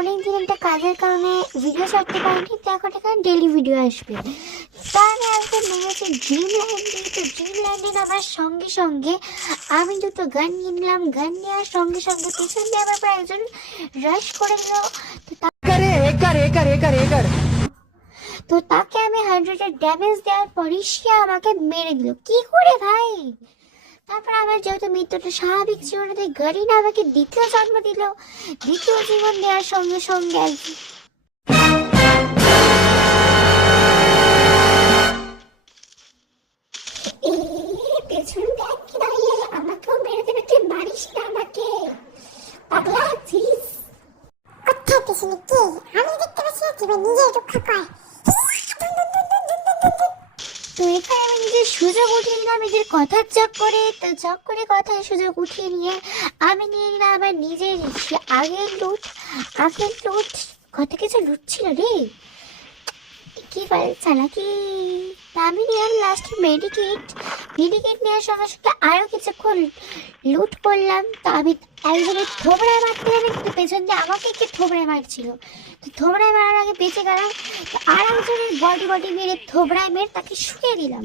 অনেকদিন একটা কাজের কারণে ভিডিও ছাড়তে পারিনি, তো এখন এখানে ডেলি ভিডিও আসবে। তো আমি আজকে নেমেছি ড্রিম ল্যান্ডে। তো ড্রিম ল্যান্ডে নামার সঙ্গে সঙ্গে আমি দুটো গান কিনলাম। গান নেওয়ার সঙ্গে সঙ্গে পিছন দিয়ে আমার প্রায় একজন রাশ করে দিল। তো তাকে আমি 100 ড্যামেজ দেওয়ার পরই সে আমাকে মেরে দিল। কি করে ভাই? তারপর আমার যেহেতু মৃত্যুটা স্বাভাবিক জীবনে, তাই গাড়িনা আমাকে দ্বিতীয় জন্ম দিল। দ্বিতীয় জীবন দেওয়ার সঙ্গে সঙ্গে পেছন দেখে দাঁড়িয়ে আমাকেও মেরে দেবে। তুই মারিস না আমাকে, পাগলা আছিস? কোথায় পেছনে কে? আমি দেখতে পাচ্ছি না, তুই নিজে রক্ষা কর। তো এখানে আমি নিজের সুযোগ উঠিয়ে নিলাম, নিজের কথার চক্করে। তো চক্করে কথায় সুযোগ উঠিয়ে নিয়ে আমি নিয়ে নিলাম আমার নিজের আগের লুট। কত কিছু লুট ছিল রে, কি করে চালাকি। আমি নিলাম লাস্ট মেডিকেট নেওয়ার সঙ্গে সঙ্গে আরও কিছুক্ষণ লুট করলাম। তো আমি একজনের থোবড়ায় মারতে গেলে কিন্তু পেছন দিয়ে আমাকে একটু থোবড়ায় মারছিল। তো থোবড়ায় মারার আগে বেঁচে গেলাম। তো আর একজনের বডি মেরে থোবড়ায় মেরে তাকে শুয়ে দিলাম।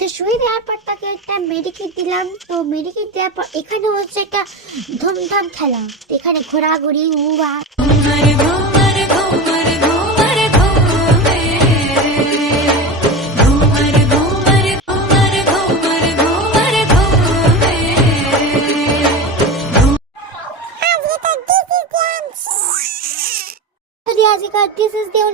তো শুয়ে দেওয়ার পর তাকে একটা মেডিকেট দিলাম। তো মেডিকেট দেওয়ার পর এখানে হচ্ছে একটা ধুমধাম খেলা। তো এখানে ঘোরাঘুরি উবা This is the